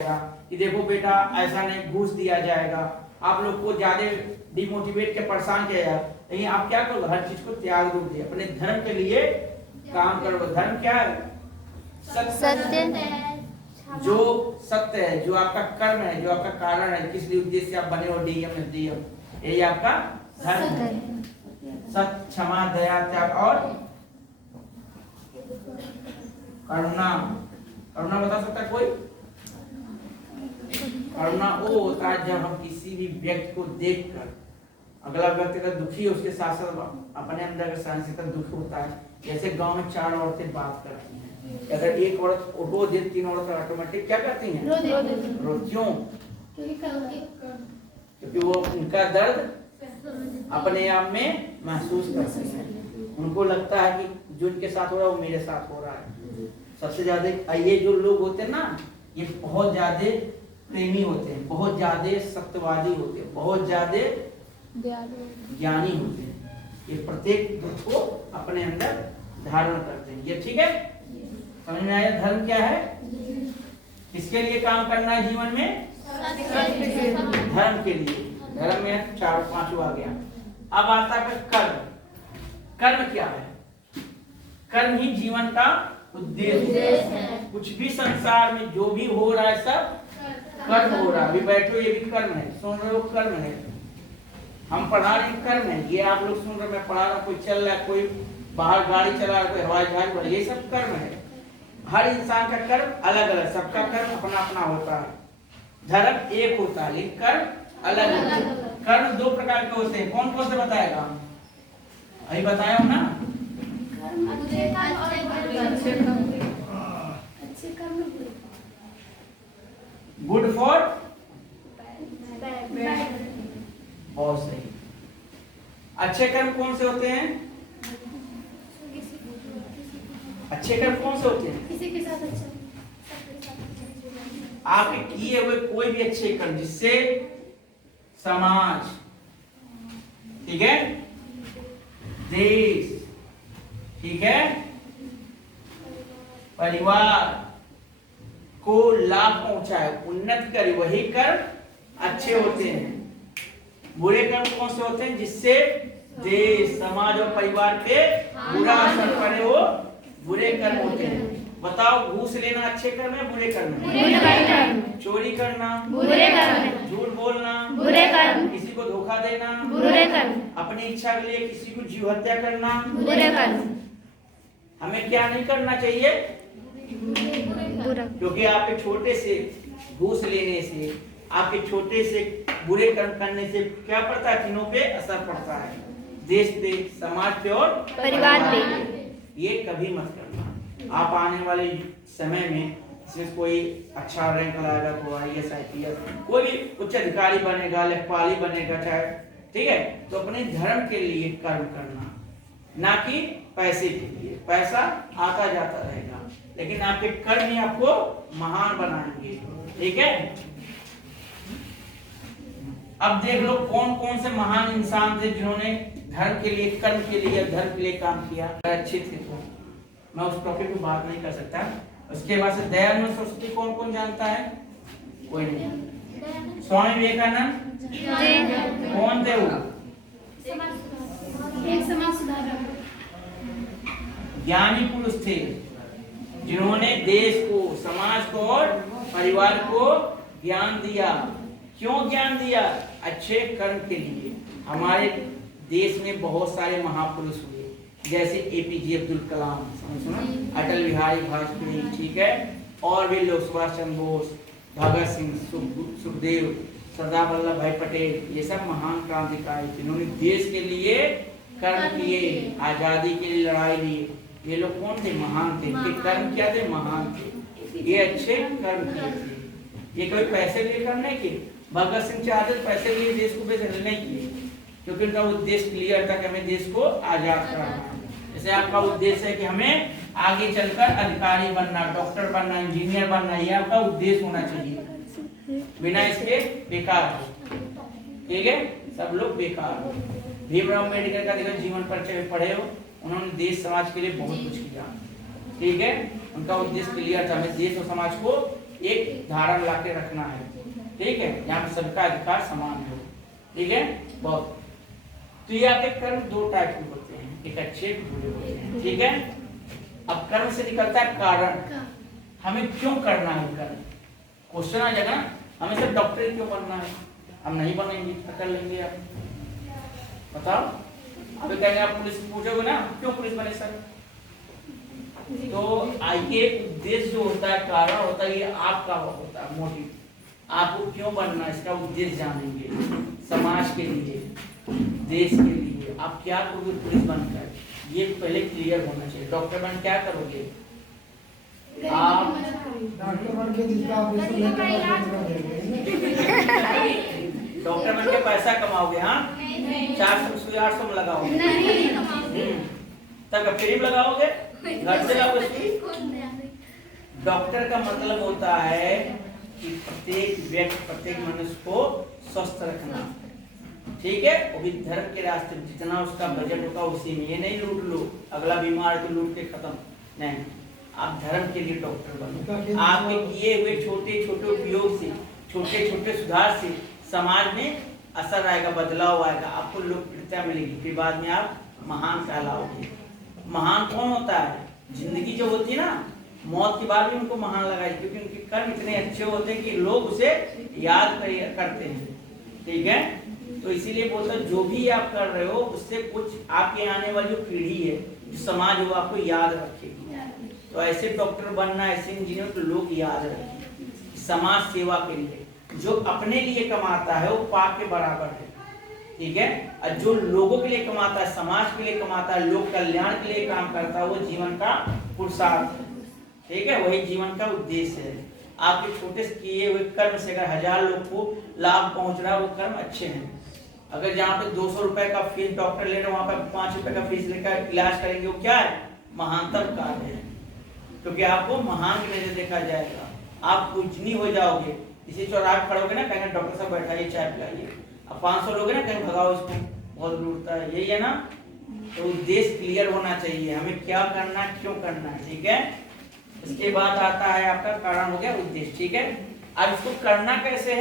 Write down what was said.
कि देखो बेटा ऐसा नहीं, घूस दिया जाएगा, आप लोग को ज्यादा डिमोटिवेट के परेशान किया जाएगा। लेकिन आप क्या करो, हर चीज को त्याग दो, अपने धर्म के लिए काम करो। धर्म क्या है? सत्य। जो सत्य है, जो आपका कर्म है, जो आपका कारण है, किस लिए उद्देश्य से आप बने हो डीएम एसडीएम, यही आपका धर्म है। सत्य, क्षमा, दया, त्याग और करुणा। करुणा बता सकता है कोई? करुणा वो होता है जब हम किसी भी व्यक्ति को देखकर अगला व्यक्ति का दुखी है, उसके साथ साथ अपने अंदर का सहनशीलता दुख होता है। जैसे गांव में 4 औरतें बात करती हैं, अगर एक औरत रो दे, 3 औरतें ऑटोमेटिक क्या करती हैं? रो। क्यों? क्योंकि वो उनका दर्द अपने आप में महसूस करती हैं। उनको लगता है कि जो उनके साथ हो रहा है वो मेरे साथ हो रहा है। सबसे ज्यादा ये जो लोग होते हैं ना, ये बहुत ज्यादा प्रेमी होते हैं, बहुत ज्यादा सत्यवादी होते हैं, बहुत ज्यादा ज्ञानी होते हैं। ये प्रत्येक दुख को अपने अंदर धारण करते हैं। ये ठीक है? समझ में आया? धर्म क्या है? किसके लिए काम करना है जीवन में? धर्म के लिए। धर्म में 4-5 आ गया। अब आता है कर्म। कर्म क्या है? कर्म ही जीवन का उद्देश्य है। कुछ भी संसार में जो भी हो रहा है सब कर्म हो रहा है। अभी बैठो, ये भी कर्म है, सुन रहे हो, कर्म है। हम पढ़ा रहे कर्म है, ये आप लोग सुन रहे, मैं पढ़ा रहा, कोई चल रहा है, कोई बाहर गाड़ी चला रहा है, कोई हवाई जहाज पर, ये सब कर्म है। हर इंसान का कर्म अलग अलग, सबका कर्म अपना अपना होता है। धर्म एक होता है लेकिन कर्म अलग अलग। कर्म 2 प्रकार के होते हैं। कौन कौन से बताएगा? अभी बताया हूं ना। गुड फॉर बहुत सही। अच्छे कर्म कौन से होते हैं? अच्छे कर्म कौन से होते हैं? किसी के साथ अच्छा, आपके किए हुए कोई भी अच्छे कर्म जिससे समाज, ठीक है, देश, ठीक है, परिवार को लाभ पहुंचाए, उन्नति करे, वही कर्म अच्छे होते हैं। बुरे कर्म कौन से होते हैं? जिससे देश, समाज और परिवार पे बुरा असर पड़े, वो बुरे कर्म होते हैं। बताओ, घूस लेना अच्छे कर्म है बुरे कर्म है? चोरी करना बुरे कर्म है। झूठ बोलना बुरे कर्म। किसी को धोखा देना बुरे कर्म। अपनी इच्छा के लिए किसी को जीव हत्या करना बुरे कर्म। हमें क्या नहीं करना चाहिए? बुरा। क्योंकि आपके छोटे से घूस लेने से, आपके छोटे से बुरे कर्म करने से क्या पड़ता है? तीनों पे असर पड़ता है, देश पे, समाज पे और परिवार पे। ये कभी मत करना। आप आने वाले समय में इसमें कोई अच्छा रैंक लाएगा तो IAS IPS कोई भी उच्च अधिकारी बनेगा, लेखपाली बनेगा, चाहे, ठीक है, तो अपने धर्म के लिए कर्म करना, ना कि पैसे के लिए। पैसा आता जाता रहेगा, लेकिन आपके कर्म ही आपको महान बनाएंगे। ठीक है? अब देख लो कौन कौन से महान इंसान थे जिन्होंने धर्म के लिए, कर्म के लिए, धर्म के लिए काम किया। अच्छे थे तो मैं उस टॉपिक पे बात नहीं कर सकता। उसके बाद से दयानंद सरस्वती कौन कौन जानता है? कोई नहीं। स्वामी विवेकानंद कौन थे? वो एक समाज सुधारक, ज्ञानी पुरुष थे जिन्होंने देश को, समाज को और परिवार को ज्ञान दिया। क्यों ज्ञान दिया? अच्छे कर्म के लिए। हमारे देश में बहुत सारे महापुरुष हुए, जैसे APJ अब्दुल कलाम, सुना, अटल बिहारी वाजपेयी, ठीक है, और भी लोग, सुभाष चंद्र बोस, भगत सिंह, सुखदेव, सरदार वल्लभ भाई पटेल, ये सब महान क्रांतिकारी जिन्होंने देश के लिए कर्म किए, आजादी के लिए लड़ाई ली। ये लोग कौन थे? महान थे। इनके कर्म क्या थे? महान थे। ये अच्छे कर्म किए थे। ये कोई पैसे लिए कर्म नहीं किए। भगत सिंह चाहते पैसे लिए देश को बेचने नहीं किए, क्योंकि उनका उद्देश्य क्लियर था कि हमें देश को आजाद कराना है। जैसे आपका उद्देश्य है कि हमें आगे चलकर अधिकारी बनना, डॉक्टर बनना, इंजीनियर बनना, ये आपका उद्देश्य होना चाहिए। बिना इसके बेकार हो। ठीक है? सब लोग बेकार हो। भीमराव अम्बेडकर का देखो जीवन परिचय पढ़े हो, उन्होंने देश समाज के लिए बहुत कुछ किया। ठीक है? उनका उद्देश्य क्लियर था, हमें देश और समाज को एक धारा ला के रखना है, ठीक है, यहाँ पे सबका अधिकार समान हो, ठीक है। बहुत तो ये आपके कर्म दो टाइप के होते हैं, एक अच्छे एक बुरे होते हैं, ठीक है। अब कर्म से निकलता है कारण, हमें क्यों करना है कर्म। क्वेश्चन आ जाएगा ना, हमें सिर्फ डॉक्टर क्यों बनना है, हम नहीं बनेंगे, कर लेंगे आप, बताओ। अभी कहेंगे आप पुलिस पूछोगे ना क्यों पुलिस बने सर, तो आइए उद्देश्य जो होता है, कारण होता है, ये आपका होता है मोटिव, आपको क्यों बनना है इसका उद्देश्य जानेंगे। समाज के लिए, देश के लिए आप क्या करोगे पुलिस बनकर, ये पहले क्लियर होना चाहिए। डॉक्टर बन क्या करोगे आप, डॉक्टर बन के पैसा कमाओगे, हाँ 400 800 में लगाओगे, तब फ्री में लगाओगे, घर से लाओगे। डॉक्टर का मतलब होता है कि प्रत्येक व्यक्ति, प्रत्येक मनुष्य को स्वस्थ रखना, ठीक है। वो भी धर्म के रास्ते में जितना उसका बजट होगा उसी में, ये नहीं लूट लो, अगला बीमार तो लूट के खत्म नहीं। आप धर्म के लिए डॉक्टर बनो, आपके किए हुए छोटे छोटे उपयोग से, छोटे छोटे सुधार से समाज में असर आएगा, बदलाव आएगा, आपको लोकप्रियता मिलेगी, फिर बाद में आप महान कहलाओगे। महान कौन होता है, जिंदगी जो होती है ना, मौत के बाद भी उनको महान लगाई, क्योंकि उनके कर्म इतने अच्छे होते हैं कि लोग उसे याद करते हैं, ठीक है। तो इसीलिए बोलता हूं जो भी आप कर रहे हो उससे कुछ आपके आने वाली जो पीढ़ी है, जो समाज वो आपको याद रखेगी। तो ऐसे डॉक्टर बनना, ऐसे इंजीनियर तो लोग याद रखें। समाज सेवा के लिए जो अपने लिए कमाता है वो पाप के बराबर है, ठीक है। और जो लोगों के लिए कमाता है, समाज के लिए कमाता है, लोक कल्याण के लिए काम करता है, वो जीवन का पुरुषार्थ है, ठीक है, वही जीवन का उद्देश्य है। आपके छोटे से किए हुए कर्म से अगर 1000 लोग को लाभ पहुंच रहा है, वो कर्म अच्छे हैं। अगर जहाँ पे 200 रुपए का फीस डॉक्टर ले रहे हैं, वहाँ पे 5 रुपए का फीस लेकर इलाज करेंगे, वो क्या है, महानतम कार्य है, क्योंकि आपको महान की नजर देखा जाएगा। आप पूजनीय हो जाओगे, इसी चौराहे खड़ोगे ना, कहेंगे डॉक्टर साहब बैठाइए चाय पिलाइए, अब 500 लोग ना कहीं भगाओ इसको, बहुत लूटता है, यही है ना। तो उद्देश्य क्लियर होना चाहिए, हमें क्या करना, क्यों करना है, ठीक है। इसके बाद आता है आपका कारण हो गया उद्देश्य, ठीक है। अब इसको करना कैसे है।